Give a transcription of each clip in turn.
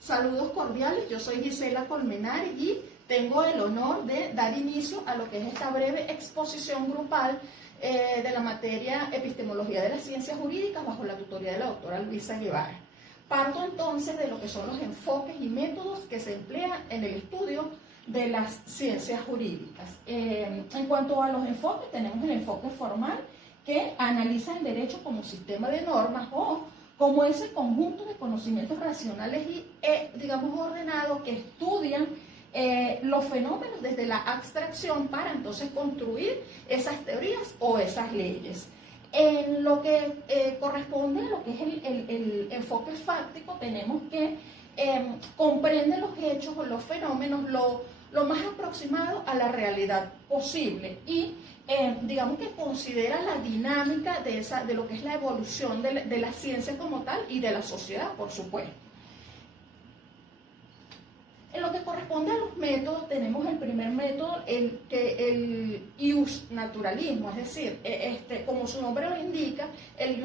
Saludos cordiales, yo soy Gisela Colmenares y tengo el honor de dar inicio a lo que es esta breve exposición grupal de la materia Epistemología de las Ciencias Jurídicas bajo la tutoría de la doctora Luisa Guevara. Parto entonces de lo que son los enfoques y métodos que se emplean en el estudio de las ciencias jurídicas. En cuanto a los enfoques, tenemos el enfoque formal que analiza el derecho como sistema de normas o como ese conjunto de conocimientos racionales y, digamos, ordenados que estudian los fenómenos desde la abstracción para entonces construir esas teorías o esas leyes. En lo que corresponde a lo que es el enfoque fáctico, tenemos que comprende los hechos o los fenómenos lo más aproximado a la realidad posible y digamos que considera la dinámica de lo que es la evolución de la ciencia como tal y de la sociedad, por supuesto. En lo que corresponde a los métodos, tenemos el primer método, el iusnaturalismo, es decir, como su nombre lo indica, el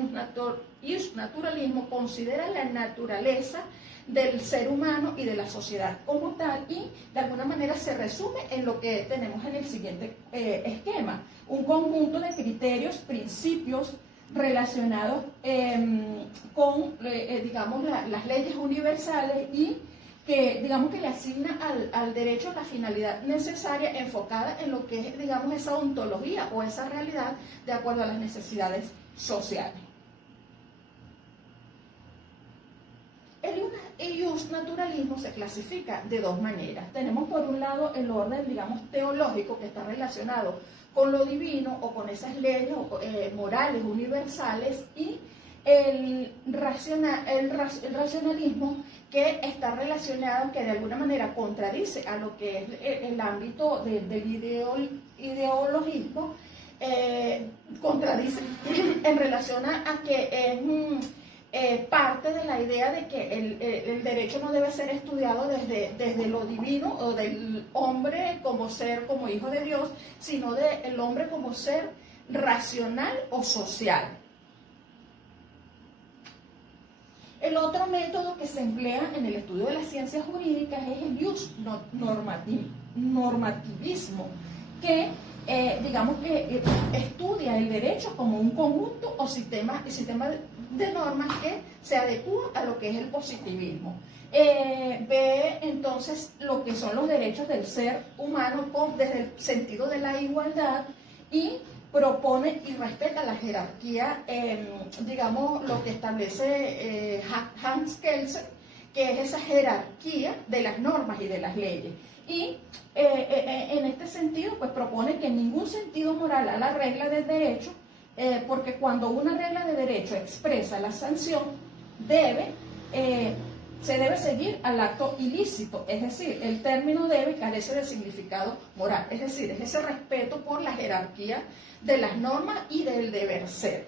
iusnaturalismo considera la naturaleza del ser humano y de la sociedad como tal y de alguna manera se resume en lo que tenemos en el siguiente esquema, un conjunto de criterios, principios relacionados con, digamos, las leyes universales y que, digamos, que le asigna al derecho la finalidad necesaria enfocada en lo que es, digamos, esa ontología o esa realidad de acuerdo a las necesidades sociales. El iusnaturalismo se clasifica de dos maneras. Tenemos por un lado el orden, digamos, teológico que está relacionado con lo divino o con esas leyes morales universales y el racionalismo que está relacionado, que de alguna manera contradice a lo que es el ámbito del ideologismo, contradice en relación a que es parte de la idea de que el derecho no debe ser estudiado desde lo divino o del hombre como ser, como hijo de Dios, sino del hombre como ser racional o social. El otro método que se emplea en el estudio de las ciencias jurídicas es el normativismo, que digamos que estudia el derecho como un conjunto o sistema de normas que se adecúan a lo que es el positivismo. Ve entonces lo que son los derechos del ser humano desde el sentido de la igualdad y propone y respeta la jerarquía, digamos, lo que establece Hans Kelsen, que es esa jerarquía de las normas y de las leyes. Y en este sentido, pues propone que en ningún sentido moral a la regla del derecho, porque cuando una regla de derecho expresa la sanción, se debe seguir al acto ilícito, es decir, el término debe carece de significado moral, es decir, es ese respeto por la jerarquía de las normas y del deber ser.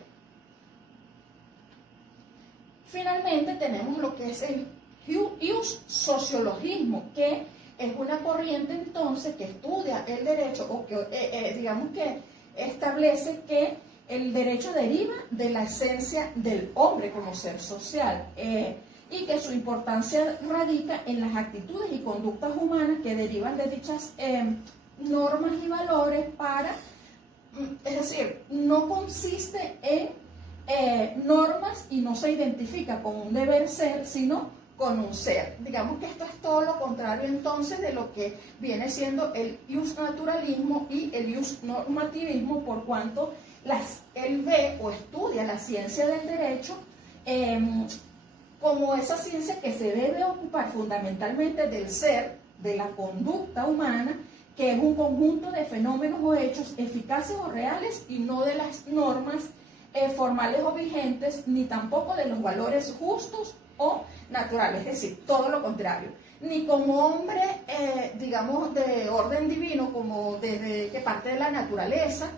Finalmente tenemos lo que es el sociologismo, que es una corriente entonces que estudia el derecho o que digamos que establece que el derecho deriva de la esencia del hombre como ser social y que su importancia radica en las actitudes y conductas humanas que derivan de dichas normas y valores es decir, no consiste en normas y no se identifica con un deber ser, sino con un ser. Digamos que esto es todo lo contrario entonces de lo que viene siendo el iusnaturalismo y el iusnormativismo, por cuanto él ve o estudia la ciencia del derecho como esa ciencia que se debe ocupar fundamentalmente del ser, de la conducta humana, que es un conjunto de fenómenos o hechos eficaces o reales y no de las normas formales o vigentes, ni tampoco de los valores justos o naturales, es decir, todo lo contrario. Ni como hombre, digamos, de orden divino, como que parte de la naturaleza,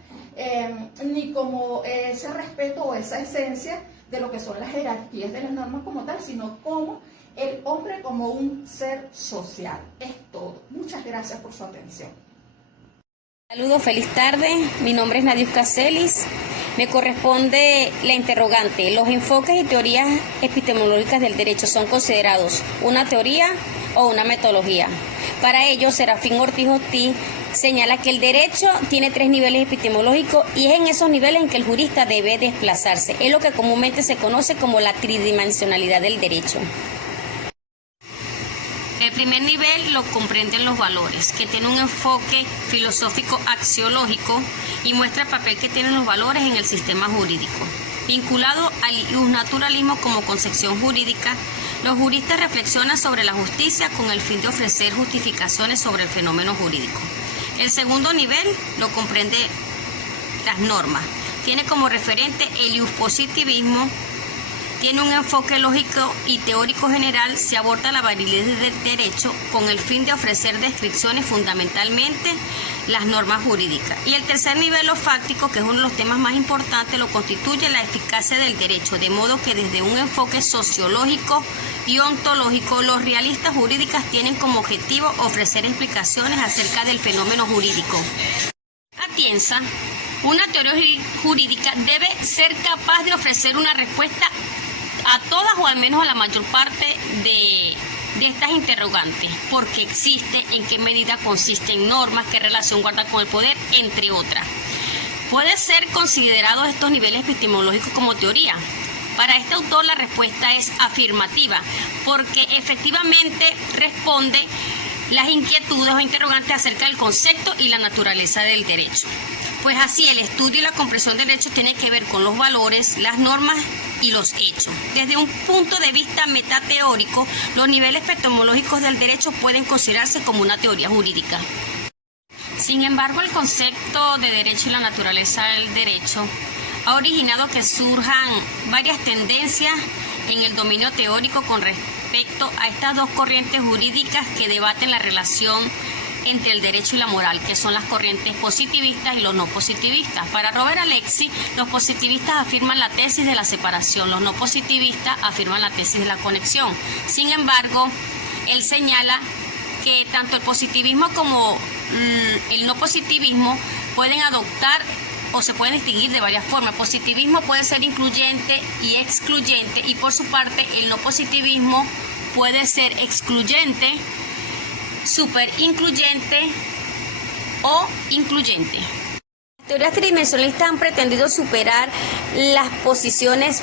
ni como ese respeto o esa esencia de lo que son las jerarquías de las normas como tal, sino como el hombre como un ser social. Es todo. Muchas gracias por su atención. Saludos, feliz tarde. Mi nombre es Nadiuska Celis. Me corresponde la interrogante. ¿Los enfoques y teorías epistemológicas del derecho son considerados una teoría o una metodología? Para ello, Serafín Ortiz señala que el derecho tiene 3 niveles epistemológicos y es en esos niveles en que el jurista debe desplazarse. Es lo que comúnmente se conoce como la tridimensionalidad del derecho. El primer nivel lo comprenden los valores, que tiene un enfoque filosófico axiológico y muestra el papel que tienen los valores en el sistema jurídico. Vinculado al naturalismo como concepción jurídica, los juristas reflexionan sobre la justicia con el fin de ofrecer justificaciones sobre el fenómeno jurídico. El segundo nivel lo comprende las normas. Tiene como referente el iuspositivismo. Tiene un enfoque lógico y teórico general, se aborda la validez del derecho con el fin de ofrecer descripciones fundamentalmente las normas jurídicas. Y el tercer nivel, lo fáctico, que es uno de los temas más importantes, lo constituye la eficacia del derecho, de modo que desde un enfoque sociológico y ontológico, los realistas jurídicas tienen como objetivo ofrecer explicaciones acerca del fenómeno jurídico. Atienza, una teoría jurídica debe ser capaz de ofrecer una respuesta a todas o al menos a la mayor parte de estas interrogantes: por qué existe, en qué medida consisten normas, qué relación guarda con el poder, entre otras. ¿Puede ser considerados estos niveles epistemológicos como teoría? Para este autor la respuesta es afirmativa, porque efectivamente responde las inquietudes o interrogantes acerca del concepto y la naturaleza del derecho. Pues así, el estudio y la comprensión del derecho tiene que ver con los valores, las normas y los hechos. Desde un punto de vista metateórico, los niveles epistemológicos del derecho pueden considerarse como una teoría jurídica. Sin embargo, el concepto de derecho y la naturaleza del derecho ha originado que surjan varias tendencias en el dominio teórico con respecto a estas dos corrientes jurídicas que debaten la relación entre el derecho y la moral, que son las corrientes positivistas y los no positivistas. Para Robert Alexy, los positivistas afirman la tesis de la separación, los no positivistas afirman la tesis de la conexión. Sin embargo, él señala que tanto el positivismo como el no positivismo pueden adoptar o se pueden distinguir de varias formas. El positivismo puede ser incluyente y excluyente, y por su parte el no positivismo puede ser excluyente, superincluyente o incluyente. Las teorías tridimensionalistas han pretendido superar las posiciones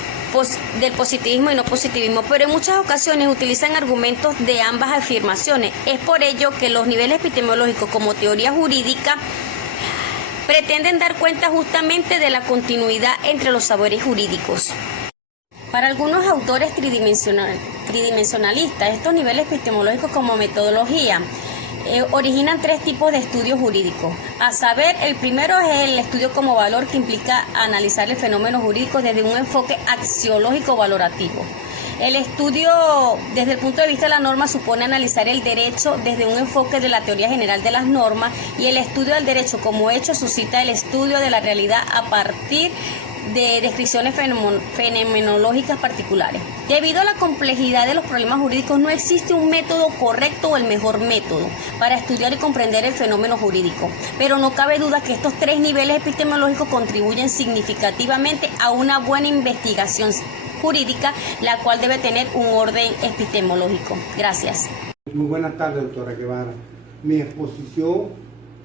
del positivismo y no positivismo, pero en muchas ocasiones utilizan argumentos de ambas afirmaciones. Es por ello que los niveles epistemológicos como teoría jurídica pretenden dar cuenta justamente de la continuidad entre los saberes jurídicos. Para algunos autores tridimensionalistas, estos niveles epistemológicos como metodología originan 3 tipos de estudios jurídicos. A saber, el primero es el estudio como valor, que implica analizar el fenómeno jurídico desde un enfoque axiológico valorativo. El estudio desde el punto de vista de la norma supone analizar el derecho desde un enfoque de la teoría general de las normas, y el estudio del derecho como hecho suscita el estudio de la realidad a partir de descripciones fenomenológicas particulares. Debido a la complejidad de los problemas jurídicos, no existe un método correcto o el mejor método para estudiar y comprender el fenómeno jurídico, pero no cabe duda que estos 3 niveles epistemológicos contribuyen significativamente a una buena investigación jurídica, la cual debe tener un orden epistemológico. Gracias. Muy buenas tardes, doctora Guevara. Mi exposición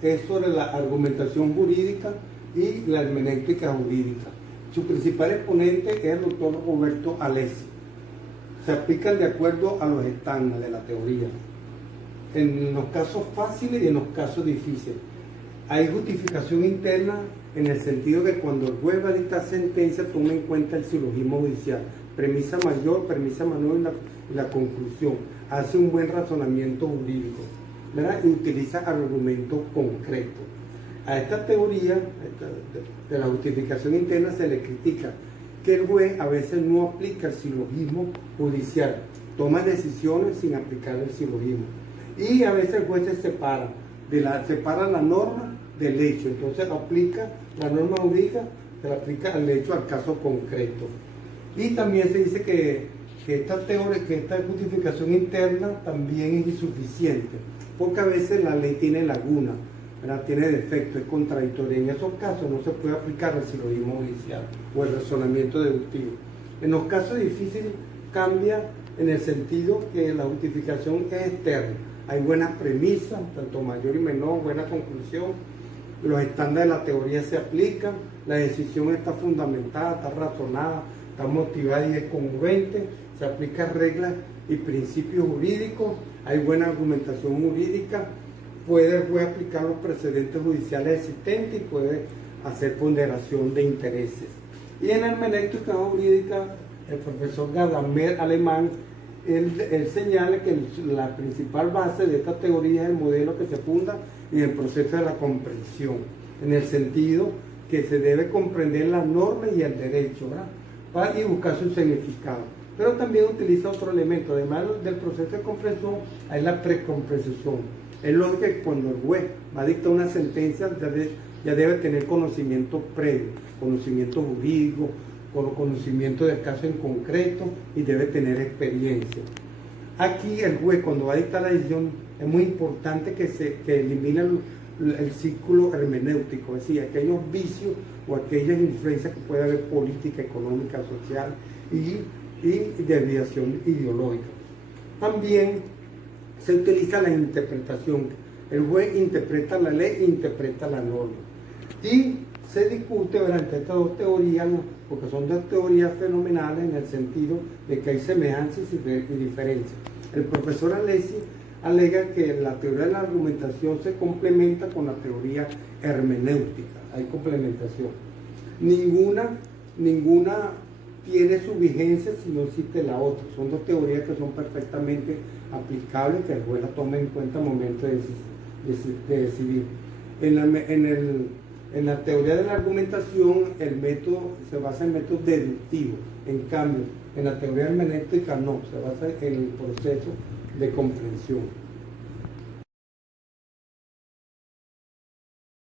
es sobre la argumentación jurídica y la hermenéutica jurídica. Su principal exponente es el doctor Roberto Alexy. Se aplican de acuerdo a los estándares de la teoría, en los casos fáciles y en los casos difíciles. Hay justificación interna en el sentido que cuando el juez va a dictar sentencia toma en cuenta el silogismo judicial, premisa mayor, premisa menor y la conclusión. Hace un buen razonamiento jurídico, ¿verdad? Y utiliza argumentos concretos. A esta teoría de la justificación interna se le critica que el juez a veces no aplica el silogismo judicial, toma decisiones sin aplicar el silogismo, y a veces el juez se separa la norma del hecho, entonces aplica la norma jurídica, se la aplica al hecho, al caso concreto. Y también se dice que esta justificación interna también es insuficiente, porque a veces la ley tiene lagunas. ¿verdad? Tiene defecto, es contradictoria. En esos casos no se puede aplicar el silogismo judicial o el razonamiento deductivo. En los casos difíciles cambia en el sentido que la justificación es externa. Hay buenas premisas, tanto mayor y menor, buena conclusión, los estándares de la teoría se aplican, la decisión está fundamentada, está razonada, está motivada y es congruente, se aplican reglas y principios jurídicos, hay buena argumentación jurídica, puede aplicar los precedentes judiciales existentes y puede hacer ponderación de intereses. Y en hermenéutica jurídica, el profesor Gadamer, alemán, él señala que la principal base de esta teoría es el modelo que se funda en el proceso de la comprensión, en el sentido que se debe comprender las normas y el derecho, ¿verdad? Y buscar su significado. Pero también utiliza otro elemento, además del proceso de comprensión, hay la precomprensión. Es lógico que cuando el juez va a dictar una sentencia, ya debe tener conocimiento previo, conocimiento jurídico, conocimiento del caso en concreto y debe tener experiencia. Aquí el juez, cuando va a dictar la decisión, es muy importante que elimine el círculo hermenéutico, es decir, aquellos vicios o aquellas influencias que puede haber política, económica, social y desviación ideológica. También se utiliza la interpretación. El juez interpreta la ley e interpreta la norma. Y se discute durante estas dos teorías, porque son dos teorías fenomenales en el sentido de que hay semejanzas y diferencias. El profesor Alessi alega que la teoría de la argumentación se complementa con la teoría hermenéutica, hay complementación. Ninguna tiene su vigencia si no existe la otra. Son dos teorías que son perfectamente aplicables, que el juez la toma en cuenta al momento de decidir. En la teoría de la argumentación, el método se basa en métodos deductivos. En cambio, en la teoría hermenéutica no, se basa en el proceso de comprensión.